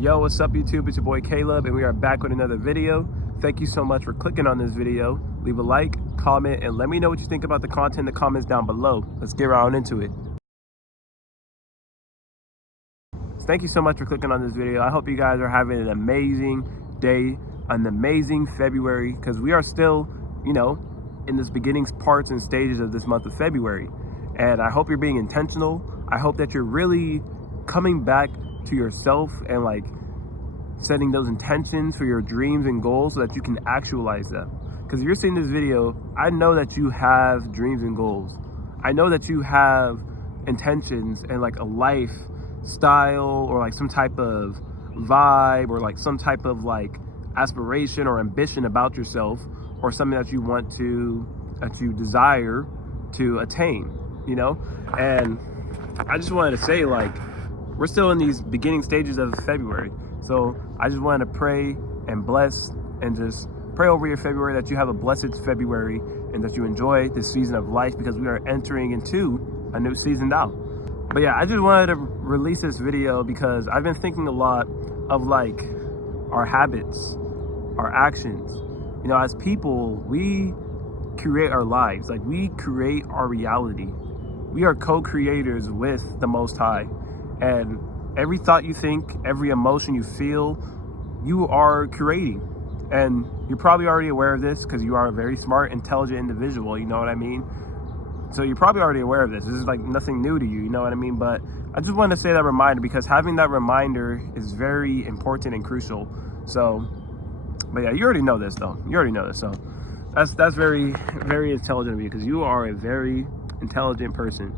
Yo, what's up YouTube? It's your boy Caleb and we are back with another video. Thank you so much for clicking on this video. Leave a like, comment, and let me know what you think about the content in the comments down below. Let's get right on into it. Thank you so much for clicking on this video. I hope you guys are having an amazing day, an amazing February, because we are still, in this beginning parts and stages of this month of February. And I hope you're being intentional. I hope that you're really coming back to yourself and setting those intentions for your dreams and goals so that you can actualize them. Because if you're seeing this video, I know that you have dreams and goals. I know that you have intentions and a lifestyle or some type of vibe or some type of aspiration or ambition about yourself, or something that you want to, that you desire to attain, And I just wanted to say, we're still in these beginning stages of February. So I just wanted to pray and bless and just pray over your February, that you have a blessed February and that you enjoy this season of life, because we are entering into a new season now. But yeah, I just wanted to release this video because I've been thinking a lot of our habits, our actions. As people, we create our lives. We create our reality. We are co-creators with the Most High. And every thought you think, every emotion you feel, you are creating. And you're probably already aware of this because you are a very smart, intelligent individual, you know what I mean? So you're probably already aware of this. This is nothing new to you, you know what I mean? But I just wanted to say that reminder, because having that reminder is very important and crucial. So, but yeah, you already know this though. You already know this. So that's very, very intelligent of you, because you are a very intelligent person.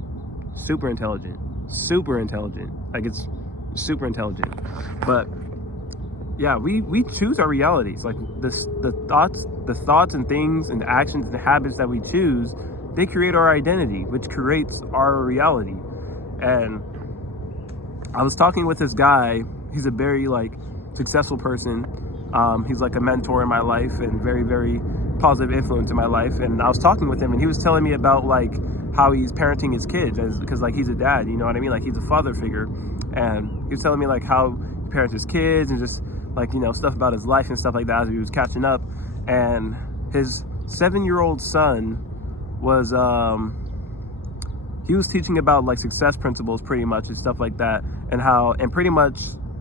Super intelligent. It's super intelligent. But yeah, we choose our realities. The thoughts and things and the actions and the habits that we choose, they create our identity, which creates our reality. And I was talking with this guy. He's a very successful person. He's a mentor in my life and very, very positive influence in my life. And I was talking with him and he was telling me about how he's parenting his kids, because he's a dad, you know what I mean? He's a father figure. And he was telling me how he parents his kids and just stuff about his life and stuff like that as he was catching up. And his 7-year-old son was he was teaching about success principles pretty much and stuff like that, and pretty much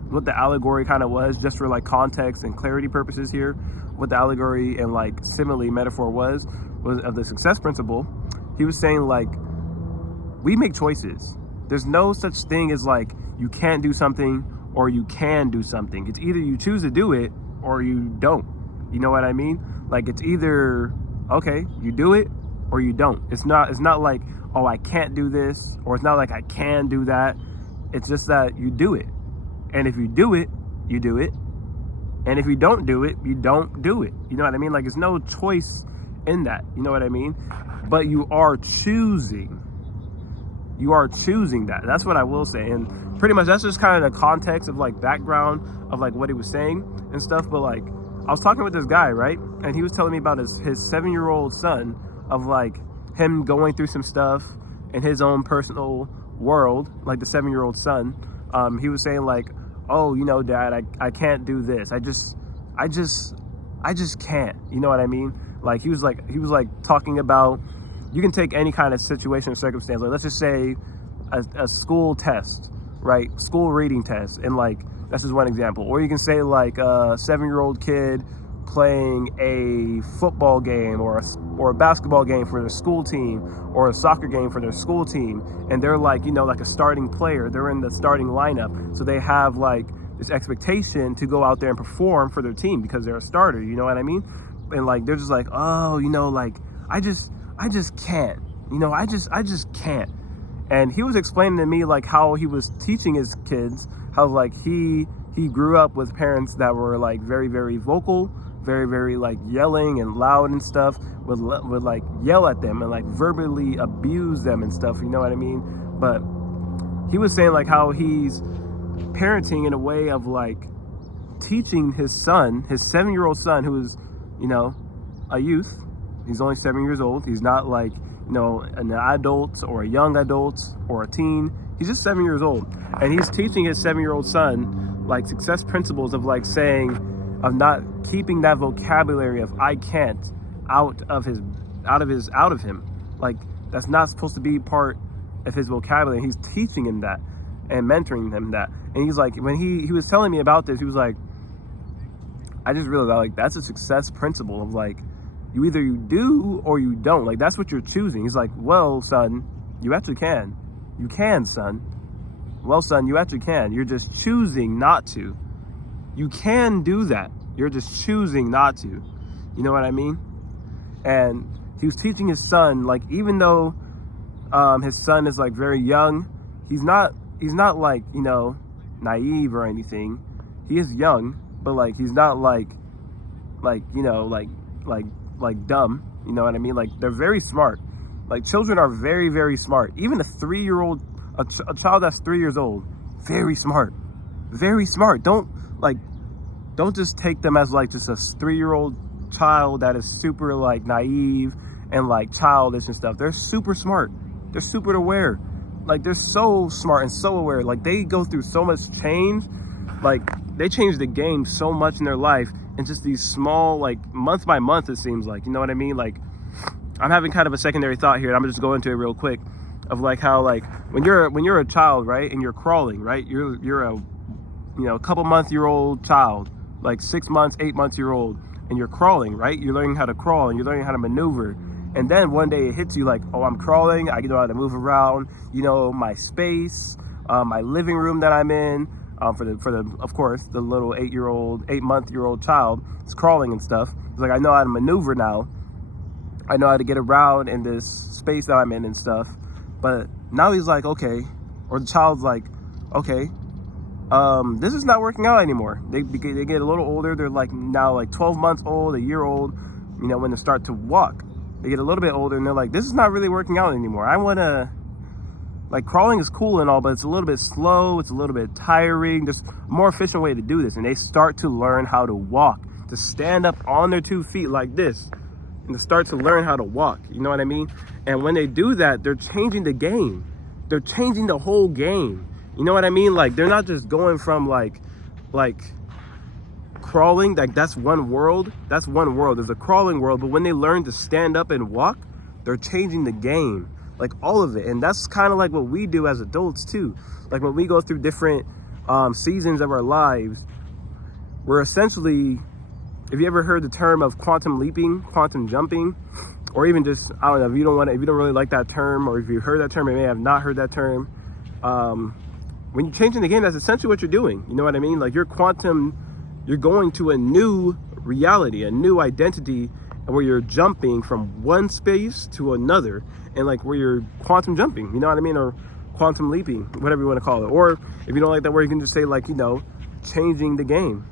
what the allegory kind of was, just for context and clarity purposes here, what the allegory and simile metaphor was of the success principle. He was saying we make choices. There's no such thing as you can't do something or you can do something. It's either you choose to do it or you don't. You know what I mean? It's either, okay, you do it or you don't. It's not oh, I can't do this, or it's not I can do that. It's just that you do it. And if you do it, you do it. And if you don't do it, you don't do it. You know what I mean? There's no choice in that. You know what I mean? But you are choosing. You are choosing that. That's what I will say. And pretty much that's just kind of the context of background of what he was saying and stuff. But I was talking with this guy, right? And he was telling me about his 7-year-old son, of him going through some stuff in his own personal world, the 7-year-old son. He was saying oh, Dad, I can't do this. I just can't. You know what I mean? He was talking about, you can take any kind of situation or circumstance. Let's just say a school test, right? School reading test. And that's just one example. Or you can say a 7-year-old kid playing a football game or a basketball game for their school team, or a soccer game for their school team. And they're a starting player. They're in the starting lineup. So they have this expectation to go out there and perform for their team because they're a starter. You know what I mean? And they're just oh, I just can't, I just can't. And he was explaining to me how he was teaching his kids, how he grew up with parents that were very, very vocal, very, very yelling and loud and stuff, would yell at them and verbally abuse them and stuff, you know what I mean? But he was saying how he's parenting in a way of teaching his son, his 7-year-old son, who is, a youth. He's only 7 years old. He's not an adult or a young adult or a teen. He's just 7 years old. And he's teaching his 7-year-old son like success principles of like saying, of not keeping that vocabulary of I can't out of him. Like that's not supposed to be part of his vocabulary. He's teaching him that and mentoring him that. And he's like, when he was telling me about this, he was like, I just realized like that's a success principle of like, you do or you don't. Like that's what you're choosing. He's like, well, son, you actually can. You can, son. Well, son, you actually can. You're just choosing not to. You can do that. You're just choosing not to. You know what I mean? And he was teaching his son, like, even though his son is like very young, he's not like, you know, naive or anything. He is young, but like he's not like you know, like dumb. You know what I mean? Like they're very smart. Like children are very, very smart. Even a 3-year-old, a child that's 3 years old, very smart, very smart. Don't just take them as like just a 3-year-old child that is super like naive and like childish and stuff. They're super smart. They're super aware. Like they're so smart and so aware. Like they go through so much change. Like they change the game so much in their life in just these small, like month by month, it seems like, you know what I mean? Like I'm having kind of a secondary thought here, and I'm just going into it real quick of like how like when you're a child, right, and you're crawling, right, you're a, you know, a couple year old child, like 6 months, 8 months year old, and you're crawling, right? You're learning how to crawl and you're learning how to maneuver. And then one day it hits you like, oh, I'm crawling, I know how to move around, you know, my space, my living room that I'm in, for the of course the little 8 month year old child is crawling and stuff. It's like, I know how to maneuver now. I know how to get around in this space that I'm in and stuff. But now he's like, okay, or the child's like, okay, this is not working out anymore. They get a little older. They're like now like 12 months old, a year old, you know, when they start to walk. They get a little bit older and they're like, this is not really working out anymore. I want to, like, crawling is cool and all, but it's a little bit slow. It's a little bit tiring. There's a more efficient way to do this. And they start to learn how to walk, to stand up on their 2 feet like this, and to start to learn how to walk. You know what I mean? And when they do that, they're changing the game. They're changing the whole game. You know what I mean? Like, they're not just going from like crawling, like that's one world. That's one world. There's a crawling world, but when they learn to stand up and walk, they're changing the game. Like all of it. And that's kind of like what we do as adults too. Like when we go through different seasons of our lives, we're essentially, if you ever heard the term of quantum leaping, quantum jumping, or even just, I don't know, if you don't really like that term, or if you heard that term, you may have not heard that term. When you're changing the game, that's essentially what you're doing. You know what I mean? Like you're going to a new reality, a new identity, where you're jumping from one space to another, and like where you're quantum jumping, you know what I mean? Or quantum leaping, whatever you want to call it. Or if you don't like that word, you can just say like, you know, changing the game.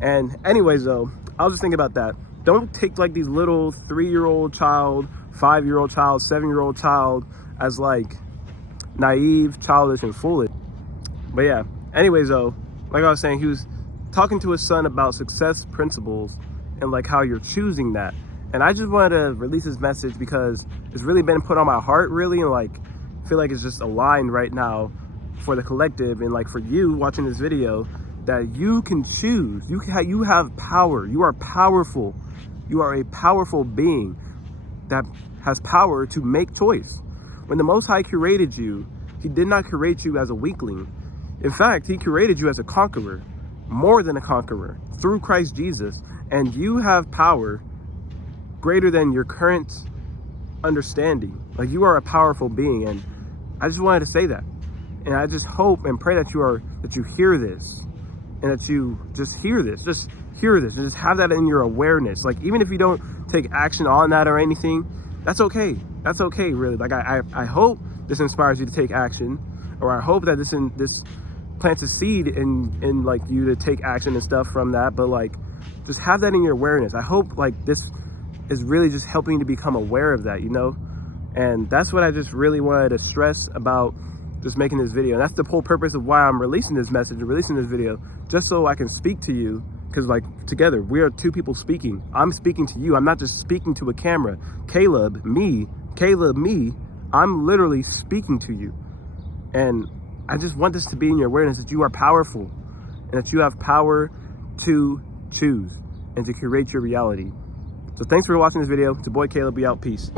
And anyways though, I was just thinking about that. Don't take like these little 3-year-old child, 5-year-old child, 7-year-old child as like naive, childish, and foolish. But yeah, anyways though, like I was saying, he was talking to his son about success principles and like how you're choosing that. And I just wanted to release this message because it's really been put on my heart, really, and like I feel like it's just aligned right now for the collective, and like for you watching this video, that you can choose. You have power. You are powerful. You are a powerful being that has power to make choice. When the Most High created you, he did not create you as a weakling. In fact, he created you as a conqueror, more than a conqueror, through Christ Jesus. And you have power greater than your current understanding. Like you are a powerful being, and I just wanted to say that. And I just hope and pray that you hear this, and that you just hear this, and just have that in your awareness. Like even if you don't take action on that or anything, that's okay. That's okay, really. Like I hope this inspires you to take action, or I hope that this plants a seed in like you to take action and stuff from that. But like, just have that in your awareness. I hope like this is really just helping you to become aware of that, you know? And that's what I just really wanted to stress about just making this video. And that's the whole purpose of why I'm releasing this message and releasing this video, just so I can speak to you. Because like together, we are two people speaking. I'm speaking to you. I'm not just speaking to a camera. Caleb, me, I'm literally speaking to you. And I just want this to be in your awareness that you are powerful, and that you have power to choose and to create your reality. So thanks for watching this video. It's your boy Caleb. We out. Peace.